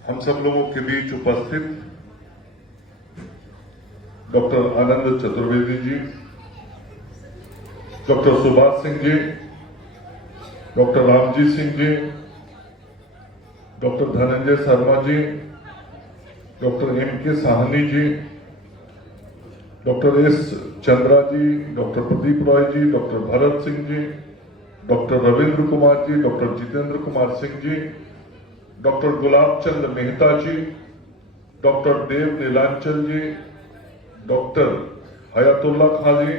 हम सब लोगों के बीच उपस्थित doctor Anand Chaturvedi ji, doctor Subhash Singh ji, doctor Ramjeet Singh ji, doctor Dhananjay Sharma ji, doctor M.K. Sahni ji, doctor S. Chandra जी, डॉक्टर प्रदीप रॉय जी, doctor Bharat Singh ji, doctor Ravindra Kumar ji, doctor Jitendra Kumar Singh ji, doctor Gulab Chand Mehta जी, डॉक्टर देव नीलांचल जी, डॉक्टर हयातुल्ला खां जी,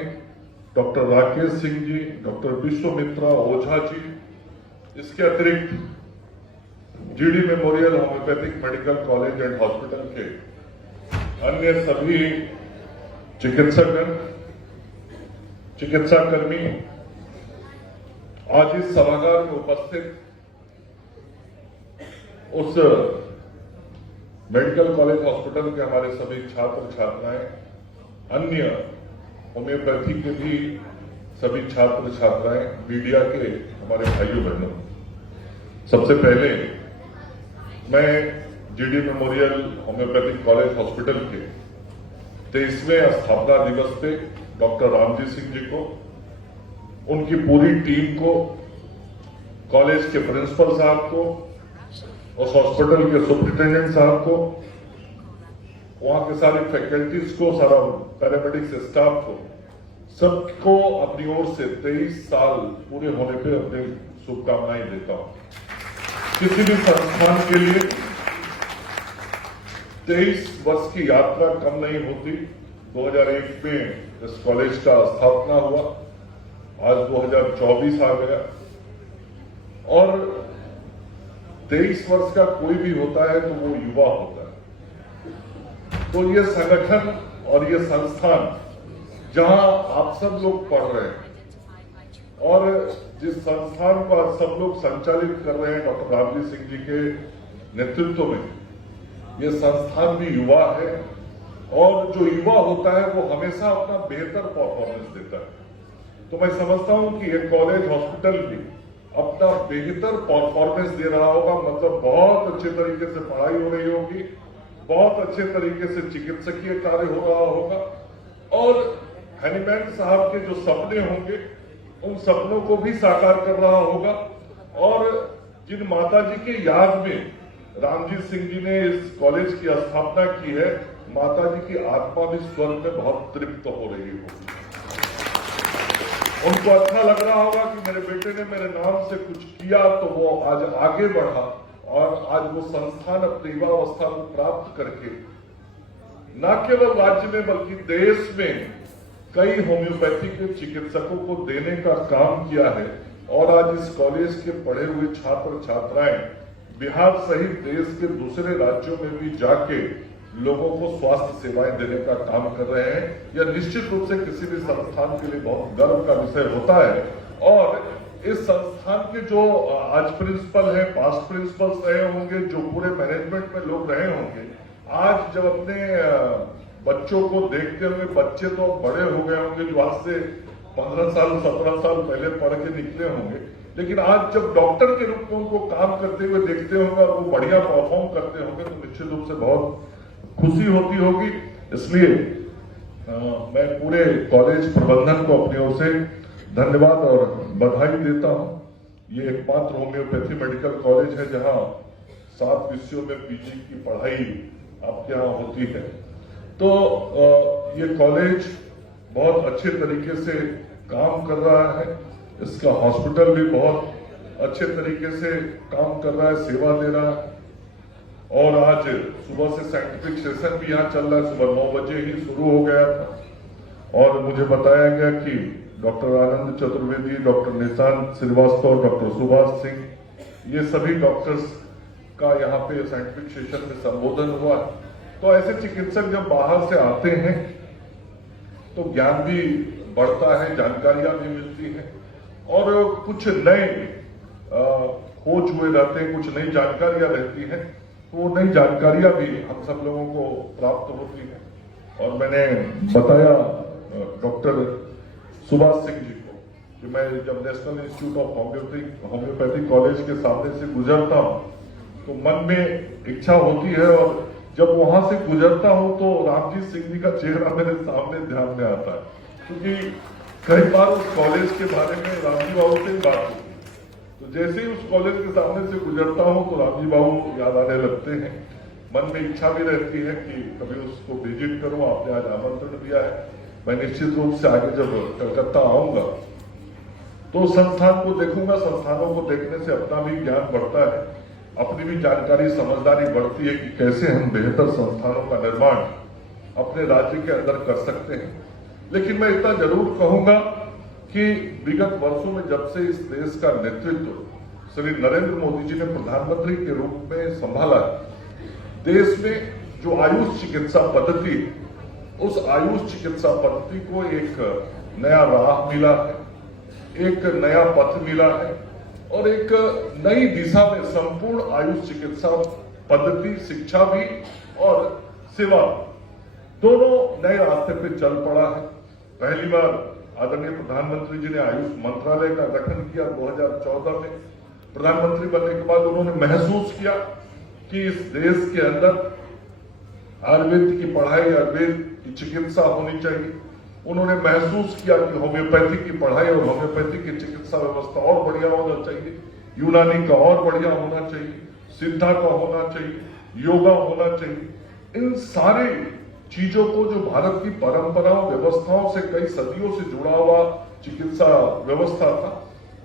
डॉक्टर राकेश सिंह जी, डॉक्टर विश्वमित्रा ओझा जी, इसके अतिरिक्त GD memorial homeopathic medical college and hospital के अन्य सभी चिकित्सकगण, चिकित्साकर्मी आज इस सभागार में उपस्थित उस मेडिकल कॉलेज हॉस्पिटल के हमारे सभी छात्र छात्राएं, अन्य होम्योपैथी के भी सभी छात्र छात्राएं, मीडिया के हमारे भाइयों बहनों, सबसे पहले मैं GD memorial homeopathic college hospital के 23वें स्थापना दिवस पे डॉक्टर रामजीत सिंह जी को, उनकी पूरी टीम को, कॉलेज के प्रिंसिपल साहब को, उस हॉस्पिटल के सुपरिटेंडेंट साहब को, वहां के सारी फैकल्टीज को, सारा पैरामेडिक्स स्टाफ को, सबको अपनी ओर से 23 साल पूरे होने पे अपनी शुभकामनाएं देता हूं। किसी भी संस्थान के लिए 23 वर्ष की यात्रा कम नहीं होती। 2001 में इस कॉलेज का स्थापना हुआ, आज 2024 आ गया और 23 वर्ष का कोई भी होता है तो वो युवा होता है। तो ये संगठन और ये संस्थान जहां आप सब लोग पढ़ रहे हैं और जिस संस्थान को आज सब लोग संचालित कर रहे हैं डॉक्टर रामजीत सिंह जी के नेतृत्व में, ये संस्थान भी युवा है और जो युवा होता है वो हमेशा अपना बेहतर परफॉर्मेंस देता है। तो मैं समझता हूं कि ये कॉलेज हॉस्पिटल भी अपना बेहतर परफॉर्मेंस दे रहा होगा, मतलब बहुत अच्छे तरीके से पढ़ाई हो रही होगी, बहुत अच्छे तरीके से चिकित्सकीय कार्य हो रहा होगा और हैनीमैन साहब के जो सपने होंगे उन सपनों को भी साकार कर रहा होगा। और जिन माता जी के याद में रामजीत सिंह जी ने इस कॉलेज की स्थापना की है, माता जी की आत्मा भी स्वर्ग में बहुत तृप्त हो रही होगी। उनको अच्छा लग रहा होगा कि मेरे बेटे ने मेरे नाम से कुछ किया तो वो आज आगे बढ़ा और आज वो संस्थान अपनी युवावस्था को प्राप्त करके न केवल राज्य में बल्कि देश में कई होम्योपैथी के चिकित्सकों को देने का काम किया है। और आज इस कॉलेज के पढ़े हुए छात्र छात्राएं बिहार सहित देश के दूसरे राज्यों में भी जाके लोगों को स्वास्थ्य सेवाएं देने का काम कर रहे हैं। यह निश्चित रूप से किसी भी संस्थान के लिए बहुत गर्व का विषय होता है। और इस संस्थान के जो आज प्रिंसिपल हैं, पास्ट प्रिंसिपल्स रहे होंगे, जो पूरे मैनेजमेंट में लोग रहे होंगे, आज जब अपने बच्चों को देखते हुए, बच्चे तो बड़े हो गए होंगे जो आज से 15 साल 17 साल पहले पढ़ के निकले होंगे, लेकिन आज जब डॉक्टर के रूप में उनको काम करते हुए देखते होंगे और वो बढ़िया परफॉर्म करते होंगे तो निश्चित रूप से बहुत खुशी होती होगी। इसलिए मैं पूरे कॉलेज प्रबंधन को अपनी ओर से धन्यवाद और बधाई देता हूं। ये एकमात्र होम्योपैथी मेडिकल कॉलेज है जहां 7 विषयों में PG की पढ़ाई आपके यहाँ होती है। तो ये कॉलेज बहुत अच्छे तरीके से काम कर रहा है, इसका हॉस्पिटल भी बहुत अच्छे तरीके से काम कर रहा है, सेवा दे रहा है। और आज सुबह से साइंटिफिक सेशन भी यहाँ चल रहा है, सुबह 9 बजे ही शुरू हो गया था और मुझे बताया गया कि doctor Anand Chaturvedi, doctor Nishant Srivastava, doctor Subhash Singh, ये सभी डॉक्टर्स का यहाँ पे साइंटिफिक सेशन में संबोधन हुआ। तो ऐसे चिकित्सक जब बाहर से आते हैं तो ज्ञान भी बढ़ता है, जानकारियां भी मिलती हैं और कुछ नए खोज हुए रहते हैं, कुछ नई जानकारियां रहती हैं, तो वो नई जानकारियां भी हम सब लोगों को प्राप्त होती हैं। और मैंने बताया डॉक्टर सुभाष सिंह जी को कि मैं जब national institute of homeopathy college के सामने से गुजरता हूं तो मन में इच्छा होती है, और जब वहां से गुजरता हूं तो रामजी सिंह जी का चेहरा मेरे सामने ध्यान में आता है, क्योंकि कई बार उस कॉलेज के बारे में रामजी बाबू से बात होती है। तो जैसे ही उस कॉलेज के सामने से गुजरता हूं तो रामजी बाबू याद आने लगते हैं। मन में इच्छा भी रहती है कि कभी उसको विजिट करूं। आपने आज आमंत्रण दिया है, मैं निश्चित रूप से आगे जब कलकत्ता आऊंगा तो संस्थान को देखूंगा। संस्थानों को देखने से अपना भी ज्ञान बढ़ता है, अपनी भी जानकारी समझदारी बढ़ती है कि कैसे हम बेहतर संस्थानों का निर्माण अपने राज्य के अंदर कर सकते हैं। लेकिन मैं इतना जरूर कहूंगा कि विगत वर्षों में जब से इस देश का नेतृत्व श्री नरेंद्र मोदी जी ने प्रधानमंत्री के रूप में संभाला, देश में जो आयुष चिकित्सा पद्धति, उस आयुष चिकित्सा पद्धति को एक नया राह मिला है, एक नया पथ मिला है, और एक नई दिशा में संपूर्ण आयुष चिकित्सा पद्धति, शिक्षा भी और सेवा दोनों नए रास्ते पे चल पड़ा है। पहली बार आदरणीय प्रधानमंत्री जी ने आयुष मंत्रालय का गठन किया 2014 में। प्रधानमंत्री बनने के बाद उन्होंने महसूस किया कि इस देश के अंदर आयुर्वेद की पढ़ाई, आयुर्वेद की चिकित्सा होनी चाहिए। उन्होंने महसूस किया कि होम्योपैथी की पढ़ाई और होम्योपैथी की चिकित्सा व्यवस्था और बढ़िया होना चाहिए, यूनानी का और बढ़िया होना चाहिए, सिद्धा का होना चाहिए, योगा होना चाहिए। इन सारे चीजों को, जो भारत की परंपराओं व्यवस्थाओं से कई सदियों से जुड़ा हुआ चिकित्सा व्यवस्था था,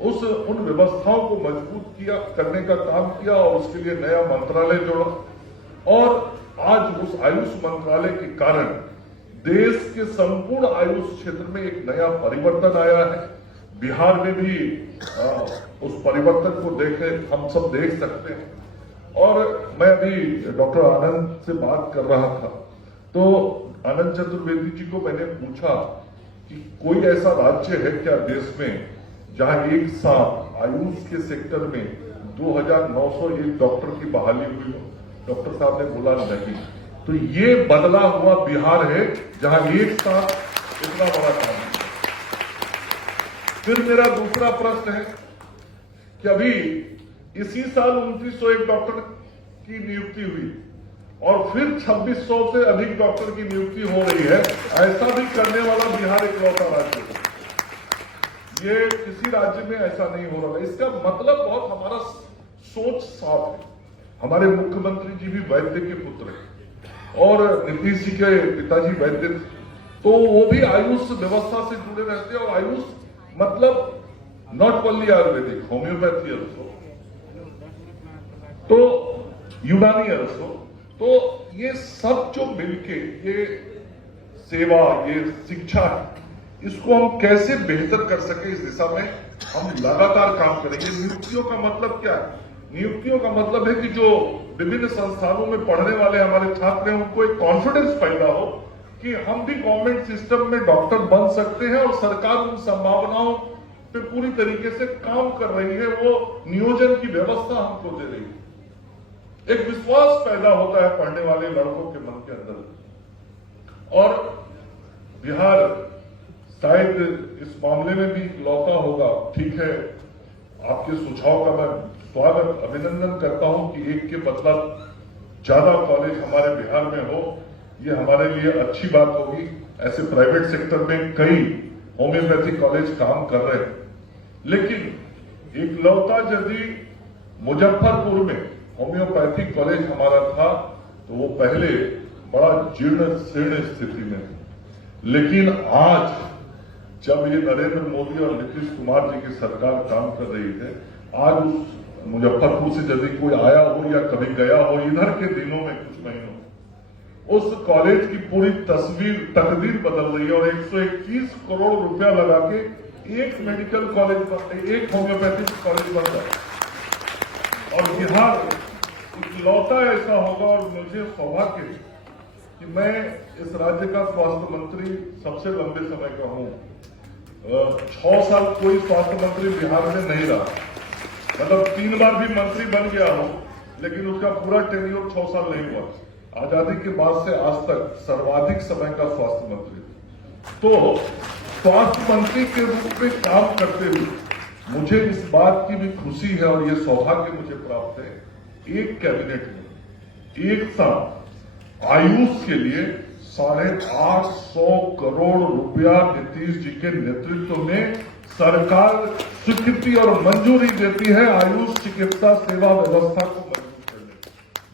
उन व्यवस्थाओं को मजबूत किया, करने का काम किया, और उसके लिए नया मंत्रालय जोड़ा। और आज उस आयुष मंत्रालय के कारण देश के संपूर्ण आयुष क्षेत्र में एक नया परिवर्तन आया है। बिहार में भी उस परिवर्तन को देखे हम सब देख सकते हैं। और मैं अभी डॉक्टर आनंद से बात कर रहा था, तो आनंद चतुर्वेदी जी को मैंने पूछा कि कोई ऐसा राज्य है क्या देश में जहां एक साथ आयुष के सेक्टर में 2901 डॉक्टर की बहाली हुई हो? डॉक्टर साहब ने बोला नहीं। तो ये बदला हुआ बिहार है जहां एक साथ इतना बड़ा काम है। फिर मेरा दूसरा प्रश्न है कि अभी इसी साल 2901 डॉक्टर की नियुक्ति हुई और फिर 2600 से अधिक डॉक्टर की नियुक्ति हो रही है। ऐसा भी करने वाला बिहार इकलौता राज्य है। ये किसी राज्य में ऐसा नहीं हो रहा है। इसका मतलब बहुत हमारा सोच साफ है। हमारे मुख्यमंत्री जी भी वैद्य के पुत्र हैं और नीतीश जी के पिताजी वैद्य थे, तो वो भी आयुष व्यवस्था से जुड़े रहते हैं। और आयुष मतलब not only Ayurvedic, homeopathy also, तो यूनानी अल्सो। तो ये सब जो मिलके ये सेवा, ये शिक्षा है, इसको हम कैसे बेहतर कर सके, इस दिशा में हम लगातार काम करेंगे। नियुक्तियों का मतलब क्या है? नियुक्तियों का मतलब है कि जो विभिन्न संस्थानों में पढ़ने वाले हमारे छात्र हैं, उनको एक कॉन्फिडेंस पैदा हो कि हम भी गवर्नमेंट सिस्टम में डॉक्टर बन सकते हैं और सरकार उन संभावनाओं पे पूरी तरीके से काम कर रही है, वो नियोजन की व्यवस्था हमको दे रही है। एक विश्वास पैदा होता है पढ़ने वाले लड़कों के मन के अंदर। और बिहार शायद इस मामले में भी लौटा होगा। ठीक है, आपके सुझाव का मैं स्वागत, अभिनंदन करता हूं कि एक के बदला ज्यादा कॉलेज हमारे बिहार में हो, ये हमारे लिए अच्छी बात होगी। ऐसे प्राइवेट सेक्टर में कई होम्योपैथी कॉलेज काम कर रहे हैं, लेकिन इकलौता यदि मुजफ्फरपुर में होम्योपैथी कॉलेज हमारा था तो वो पहले बड़ा जीर्ण शीर्ण स्थिति में थी। लेकिन आज जब ये नरेंद्र मोदी और नीतीश कुमार जी की सरकार काम कर रही है, आज उस मुजफ्फरपुर से यदि कोई आया हो या कभी गया हो इधर के दिनों में, कुछ महीनों, उस कॉलेज की पूरी तकदीर बदल रही है। और 121 करोड़ रुपया लगा के एक मेडिकल कॉलेज बन, एक होम्योपैथिक कॉलेज बन रहा है। और बिहार इकलौता ऐसा होगा। और मुझे सौभाग्य है कि मैं इस राज्य का स्वास्थ्य मंत्री सबसे लंबे समय का हूं। 6 साल कोई स्वास्थ्य मंत्री बिहार में नहीं रहा, मतलब 3 बार भी मंत्री बन गया हो, लेकिन उसका पूरा टेन्योर 6 साल नहीं हुआ। आजादी के बाद से आज तक सर्वाधिक समय का स्वास्थ्य मंत्री। तो स्वास्थ्य मंत्री के रूप में काम करते हुए मुझे इस बात की भी खुशी है और ये सौभाग्य मुझे प्राप्त है एक कैबिनेट में एक साथ आयुष के लिए 850 करोड़ रुपया नीतीश जी के नेतृत्व में सरकार स्वीकृति और मंजूरी देती है आयुष चिकित्सा सेवा व्यवस्था को मजबूत करने।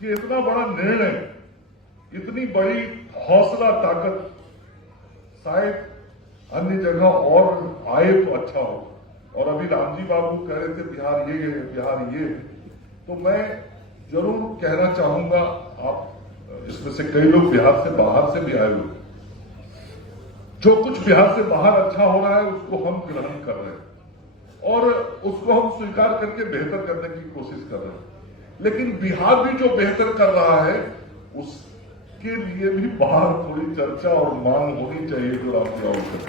ये इतना बड़ा निर्णय, इतनी बड़ी हौसला ताकत शायद अन्य जगह और आए तो अच्छा हो। और अभी रामजी बाबू कह रहे थे बिहार ये है, बिहार ये है, तो मैं जरूर कहना चाहूंगा, आप इसमें से कई लोग बिहार से बाहर से भी आए हुए, जो कुछ बिहार से बाहर अच्छा हो रहा है उसको हम ग्रहण कर रहे हैं और उसको हम स्वीकार करके बेहतर करने की कोशिश कर रहे हैं। लेकिन बिहार भी जो बेहतर कर रहा है उसके लिए भी बाहर थोड़ी चर्चा और मांग होनी चाहिए जो रामजी बाबू कर,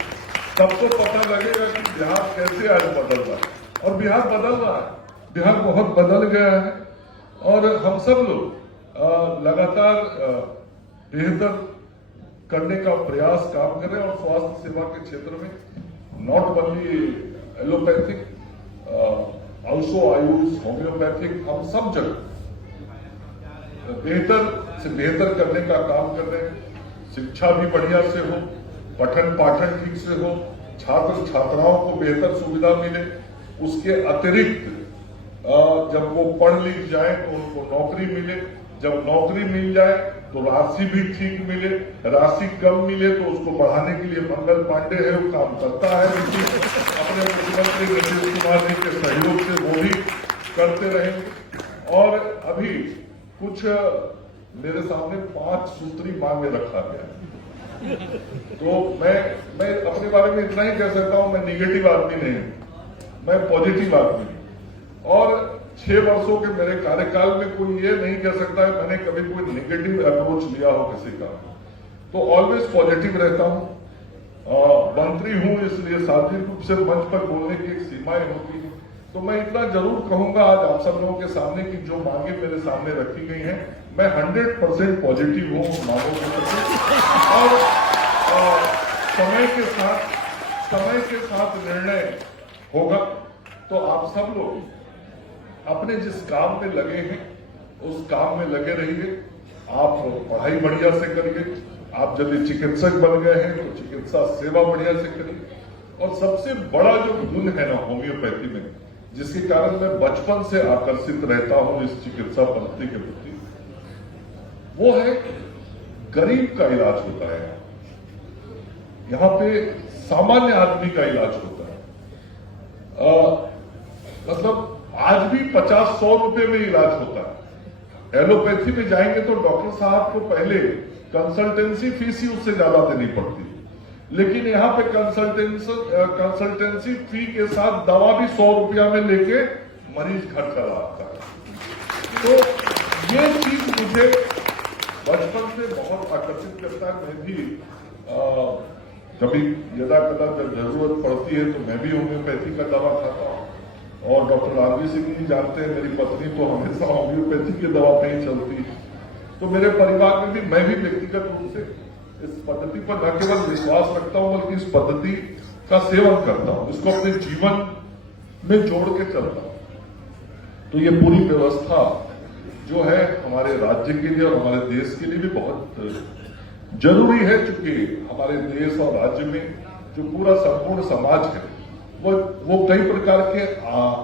तब तो पता लगेगा कि बिहार कैसे आज बदल रहा है। और बिहार बदल रहा है, बिहार बहुत बदल गया है और हम सब लोग लगातार बेहतर करने का प्रयास काम कर रहे हैं। और स्वास्थ्य सेवा के क्षेत्र में not only allopathic, also Ayush, homeopathic, हम सब जगह बेहतर से बेहतर करने का काम कर रहे हैं। शिक्षा भी बढ़िया से हो, पठन पाठन ठीक से हो, छात्र छात्राओं को बेहतर सुविधा मिले, उसके अतिरिक्त जब वो पढ़ लिख जाए तो उनको नौकरी मिले, जब नौकरी मिल जाए तो राशि भी ठीक मिले, राशि कम मिले तो उसको बढ़ाने के लिए मंगल पांडे है वो काम करता है, अपने मुख्यमंत्री नीतीश कुमार जी के सहयोग से वो भी करते रहेंगे। और अभी कुछ मेरे सामने 5 सूत्री मांगे रखा गया है, तो मैं अपने बारे में इतना ही कह सकता हूं, मैं निगेटिव आदमी नहीं हूं, मैं पॉजिटिव आदमी हूं। और 6 वर्षों के मेरे कार्यकाल में कोई ये नहीं कह सकता है मैंने कभी कोई नेगेटिव अप्रोच लिया हो किसी का, तो ऑलवेज पॉजिटिव रहता हूं। मंत्री हूं इसलिए सार्वजनिक रूप से मंच पर बोलने की एक सीमाएं होती है, तो मैं इतना जरूर कहूंगा आज आप सब लोगों के सामने कि जो मांगे मेरे सामने रखी गई हैं, मैं 100% पॉजिटिव हूं मांगों के प्रति। और समय के साथ निर्णय होगा, तो आप सब लोग अपने जिस काम में लगे हैं उस काम में लगे रहिए। आप पढ़ाई बढ़िया से करिए, आप यदि चिकित्सक बन गए हैं तो चिकित्सा सेवा बढ़िया से करिए। और सबसे बड़ा जो गुण है ना होम्योपैथी में, जिसके कारण मैं बचपन से आकर्षित रहता हूं इस चिकित्सा पद्धति के प्रति, वो है गरीब का इलाज होता है। यहां पे सामान्य आदमी का इलाज होता है। मतलब आज भी 50-100 रुपए में इलाज होता है। एलोपैथी में जाएंगे तो डॉक्टर साहब को पहले कंसल्टेंसी फीस ही उससे ज्यादा देनी पड़ती है, लेकिन यहाँ पे कंसल्टेंसी फी के साथ दवा भी 100 रुपया में लेके मरीज घर चला आता है। तो ये चीज मुझे बचपन से बहुत आकर्षित करता है। मैं भी कभी यदा कदा जब जरूरत पड़ती है तो मैं भी होम्योपैथी का दवा खाता हूँ। और डॉक्टर रामजी सिंह जी जानते हैं, मेरी पत्नी तो हमेशा होम्योपैथी की दवा पे ही चलती है। तो मेरे परिवार में भी मैं भी व्यक्तिगत रूप से इस पद्धति पर न केवल विश्वास रखता हूं बल्कि इस पद्धति का सेवन करता हूं, इसको अपने जीवन में जोड़ के चलता हूं। तो ये पूरी व्यवस्था जो है हमारे राज्य के लिए और हमारे देश के लिए भी बहुत जरूरी है, क्योंकि हमारे देश और राज्य में जो पूरा संपूर्ण समाज है वो कई प्रकार के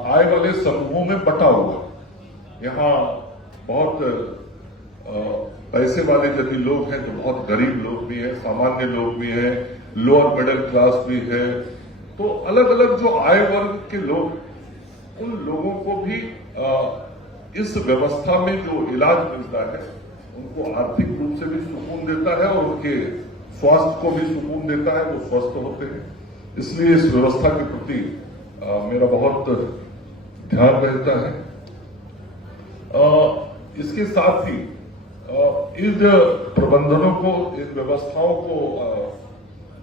आय वाले समूहों में बटा हुआ। यहाँ बहुत पैसे वाले यदि लोग हैं तो बहुत गरीब लोग भी हैं, सामान्य लोग भी हैं, लोअर मिडिल क्लास भी है। तो अलग अलग जो आय वर्ग के लोग, उन लोगों को भी इस व्यवस्था में जो इलाज मिलता है उनको आर्थिक रूप से भी सुकून देता है और उनके स्वास्थ्य को भी सुकून देता है, वो स्वस्थ होते हैं। इसलिए इस व्यवस्था के प्रति मेरा बहुत ध्यान रहता है। इसके साथ ही इन प्रबंधनों को, इन व्यवस्थाओं को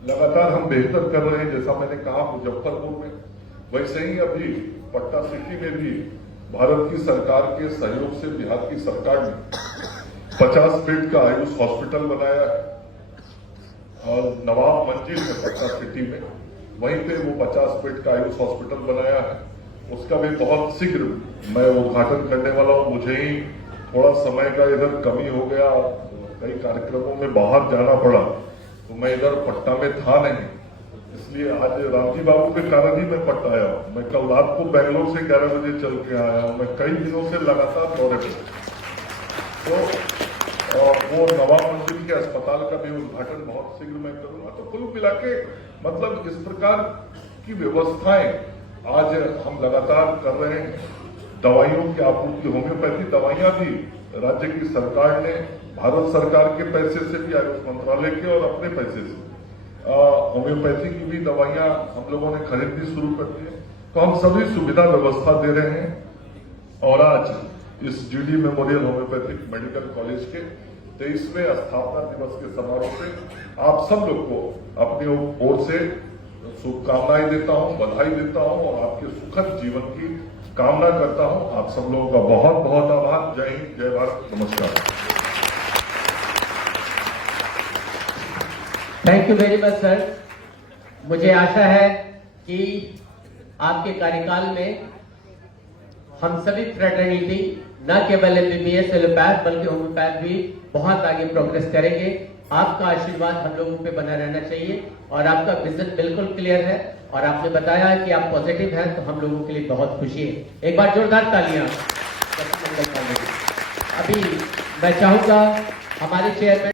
लगातार हम बेहतर कर रहे हैं। जैसा मैंने कहा मुजफ्फरपुर में, वैसे ही अभी पटना सिटी में भी भारत की सरकार के सहयोग से बिहार की सरकार ने 50 बेड का आयुष हॉस्पिटल बनाया है और नवाब मंजिल है पटना सिटी में, वहीं पे वो 50 बेड का आयुष हॉस्पिटल बनाया है। उसका भी बहुत शीघ्र मैं उद्घाटन करने वाला हूं। मुझे ही थोड़ा समय का इधर कमी हो गया, कई कार्यक्रमों में बाहर जाना पड़ा, तो मैं इधर पटना में था नहीं, इसलिए आज रामजी बाबू के कारण ही मैं पटना आया हूं। मैं कल रात को बेंगलोर से 11 बजे चल के आया हूं। मैं कई दिनों से लगातार दौरे पे, तो वो नवा मंजिल के अस्पताल का भी उद्घाटन बहुत शीघ्र मैं करूंगा। तो कुल मिला के मतलब इस प्रकार की व्यवस्थाएं आज हम लगातार कर रहे हैं। दवाइयों की आपूर्ति, होम्योपैथी दवाइयां भी राज्य की सरकार ने, भारत सरकार के पैसे से भी, आयुष मंत्रालय के और अपने पैसे से होम्योपैथी की भी दवाइयां हम लोगों ने खरीदनी शुरू कर दी है। तो हम सभी सुविधा व्यवस्था दे रहे हैं। और आज इस GD memorial homeopathic medical college के 23वें स्थापना दिवस के समारोह पे आप सब लोग को अपनी ओर से शुभकामनाएं देता हूं, बधाई देता हूं और आपके सुखद जीवन की कामना करता हूं। आप सब लोगों का बहुत बहुत आभार। जय हिंद, जय भारत, नमस्कार। Thank you very much sir. मुझे आशा है कि आपके कार्यकाल में हम सभी फ्रेटर्निटी न केवल एमबीबीएस एलोपैथ बल्कि होम्योपैथ भी बहुत आगे प्रोग्रेस करेंगे। आपका आशीर्वाद हम लोगों पे बना रहना चाहिए और आपका विजन बिल्कुल क्लियर है और आपने बताया कि आप पॉजिटिव हैं, तो हम लोगों के लिए बहुत खुशी है। एक बार जोरदार तालियां। अभी मैं चाहूंगा हमारे चेयरमैन